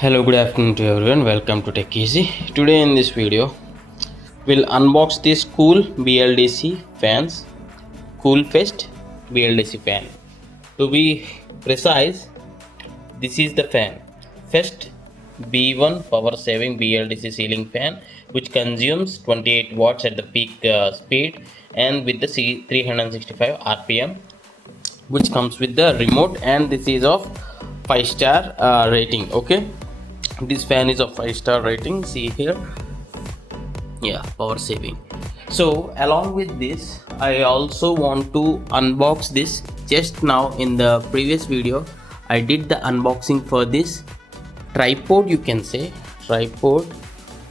Hello, good afternoon to everyone. Welcome to Tech Easy. Today in this video, we'll unbox this cool BLDC fans, KUHL Fest BLDC fan. To be precise, this is the fan, Fest B1 power saving BLDC ceiling fan, which consumes 28 watts at the peak speed and with the 365 RPM, which comes with the remote, and this is of 5-star rating. Okay, this fan is of 5-star rating. See here, yeah, power saving. So along with this, I also want to unbox this. Just now in the previous video, I did the unboxing for this tripod, you can say tripod,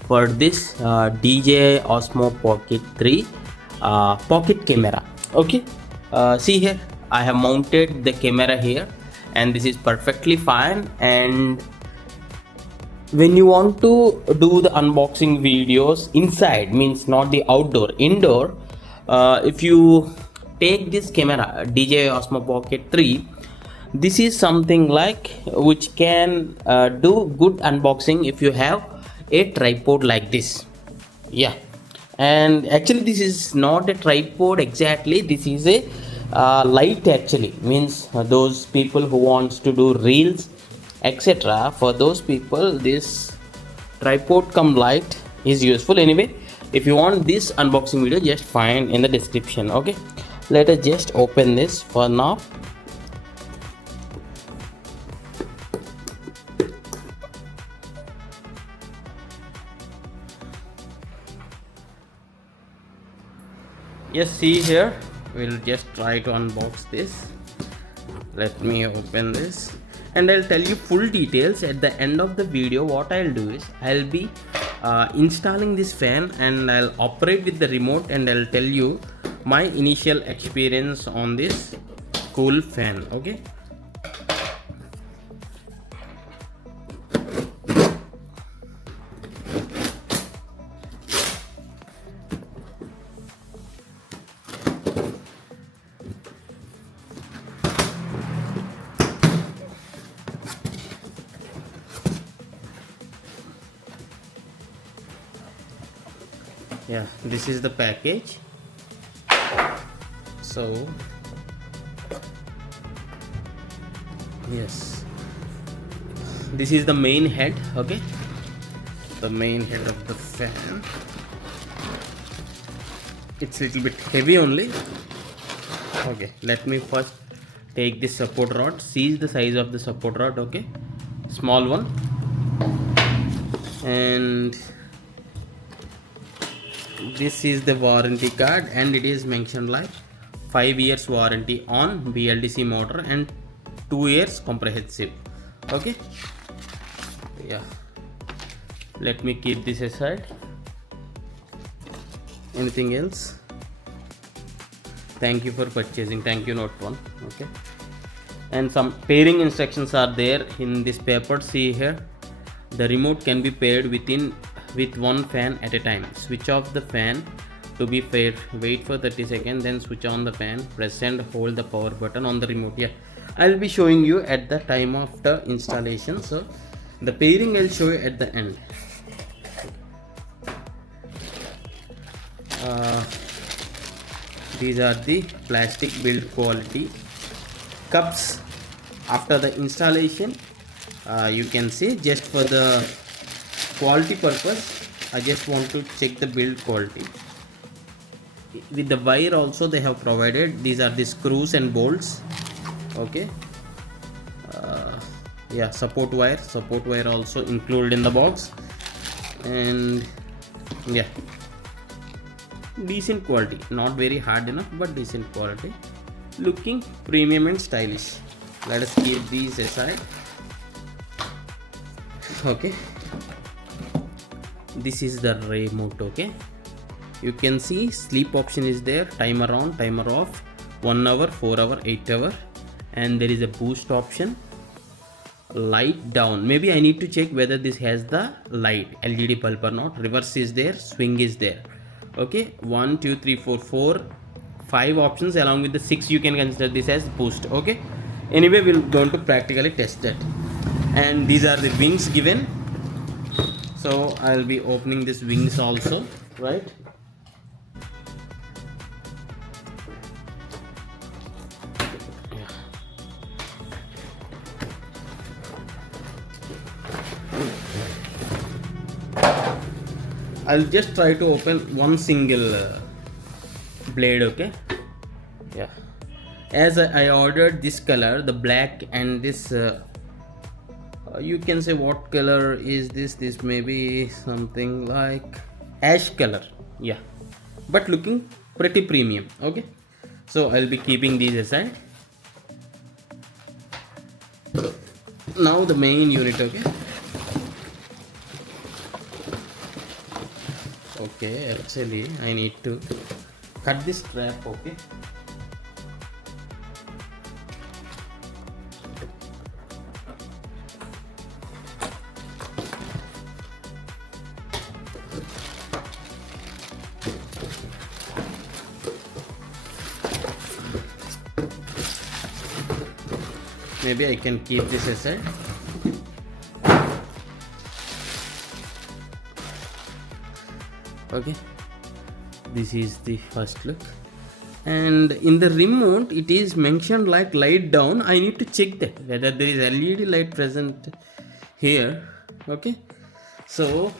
for this DJI Osmo Pocket 3 pocket camera. Okay, see here, I have mounted the camera here and this is perfectly fine. And when you want to do the unboxing videos inside, means not the outdoor, indoor, if you take this camera DJI Osmo Pocket 3, this is something like which can do good unboxing if you have a tripod like this. Yeah, and actually this is not a tripod exactly, this is a light. Actually means those people who wants to do reels, etc., for those people this tripod come light is useful. Anyway, if you want this unboxing video, just find in the description. Okay, let us just open this for now. Yes, see here, we'll just try to unbox this. Let me open this and I'll tell you full details at the end of the video. What I'll do is I'll be installing this fan and I'll operate with the remote and I'll tell you my initial experience on this KUHL fan. Okay, yeah, this is the package. So yes, this is the main head. Okay, the main head of the fan. It's a little bit heavy only. Okay, let me first take this support rod. See the size of the support rod. Okay, small one. And this is the warranty card and it is mentioned like 5 years warranty on BLDC motor and 2 years comprehensive. Okay, yeah, let me keep this aside. Anything else? Thank you for purchasing, thank you Note 1. Okay, and some pairing instructions are there in this paper. See here, the remote can be paired with one fan at a time. Switch off the fan to be paired, wait for 30 seconds, then switch on the fan, press and hold the power button on the remote. Yeah, I'll be showing you at the time of the installation, so the pairing I'll show you at the end. These are the plastic build quality cups. After the installation, you can see, just for the quality purpose, I just want to check the build quality. With the wire also they have provided, these are the screws and bolts. Okay, yeah, support wire also included in the box. And yeah, decent quality, not very hard enough but decent quality, looking premium and stylish. Let us keep these aside. Okay, this is the remote. Okay, you can see sleep option is there, timer on, timer off, 1 hour, 4 hour, 8 hour, and there is a boost option, light down. Maybe I need to check whether this has the light LED bulb or not. Reverse is there, swing is there. Okay, 1 2 3 4 5 options, along with the 6 you can consider this as boost. Okay, anyway, we're going to practically test that. and these are the wings given. So I'll be opening these wings also, right? I'll just try to open one single blade, okay? Yeah, as I ordered this color, the black, and this you can say what color is this may be something like ash color, yeah, but looking pretty premium, okay? So I'll be keeping these aside. Now the main unit, okay? Okay, actually I need to cut this strap, okay? Maybe I can keep this aside. Okay, this is the first look, and in the remote it is mentioned like light down. I need to check that whether there is LED light present here, okay? So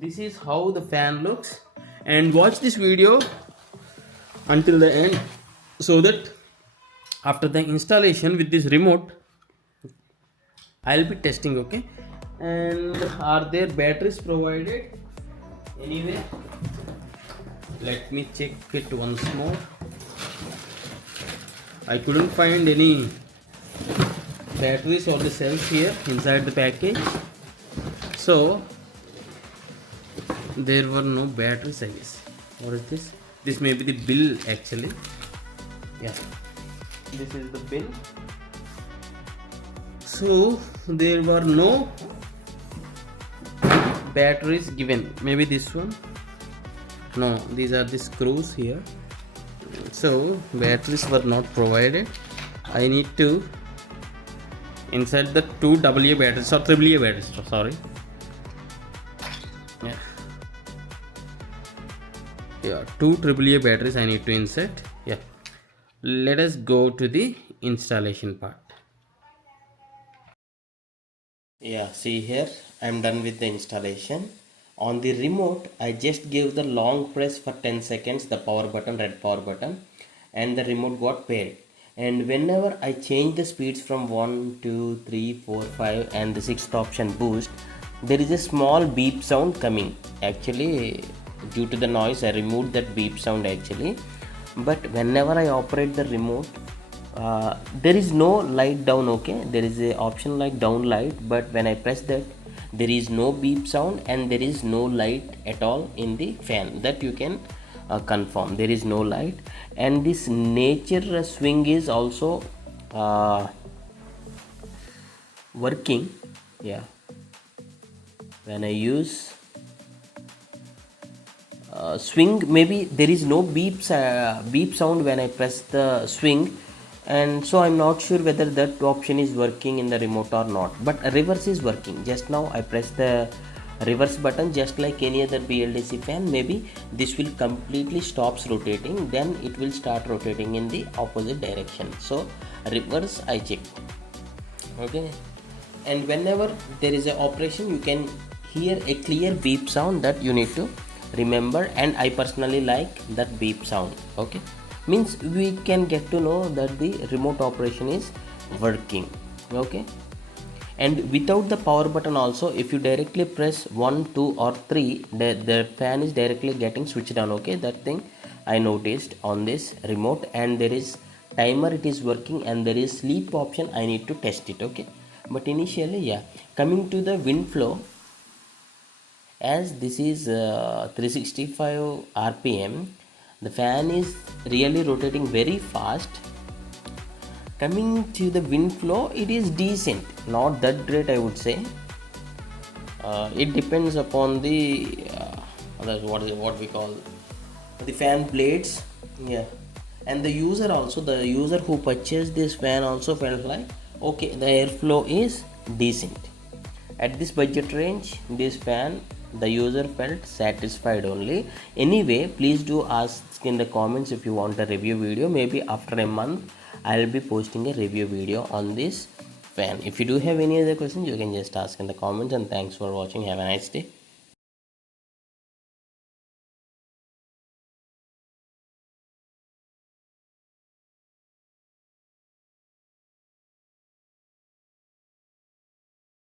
this is how the fan looks, and watch this video until the end so that after the installation with this remote I'll be testing, okay? And are there batteries provided? Anyway, let me check it once more. I couldn't find any batteries or the cells here inside the package, so there were no batteries, I guess. What is this? This may be the bill actually. Yeah, this is the bill. So there were no batteries given. Maybe this one. No, these are the screws here. So batteries were not provided. I need to insert the two AA batteries or AAA batteries. Sorry. Yeah, two AAA batteries I need to insert. Yeah, let us go to the installation part. Yeah, see here, I'm done with the installation. On the remote, I just gave the long press for 10 seconds, the power button, red power button, and the remote got paired. And whenever I change the speeds from 1, 2, 3, 4, 5 and the 6th option boost, there is a small beep sound coming. Actually, due to the noise, I removed that beep sound actually. But whenever I operate the remote, there is no light down, okay? There is a option like down light, but when I press that, there is no beep sound and there is no light at all in the fan. That you can confirm. There is no light, and this nature swing is also working. Yeah, when I use swing, maybe there is no beep sound when I press the swing, and so I'm not sure whether that option is working in the remote or not. But reverse is working. Just now I press the reverse button just like any other BLDC fan. Maybe this will completely stops rotating, then it will start rotating in the opposite direction. So reverse I checked, okay? And whenever there is a operation, you can hear a clear beep sound that you need to remember, and I personally like that beep sound, okay? Means we can get to know that the remote operation is working, okay? And without the power button also, if you directly press 1, 2 or 3, the fan is directly getting switched on, okay? That thing I noticed on this remote. And there is timer, it is working, and there is sleep option. I need to test it, okay? But initially, yeah. Coming to the wind flow, as this is 365 rpm, the fan is really rotating very fast. Coming to the wind flow, it is decent, not that great I would say. It depends upon the what we call the fan blades, yeah. And the user also, the user who purchased this fan also felt like Okay, the airflow is decent. At this budget range, this fan the user felt satisfied only. Anyway, please do ask in the comments if you want a review video. Maybe after a month I'll be posting a review video on this fan. If you do have any other questions, you can just ask in the comments. And thanks for watching. Have a nice day.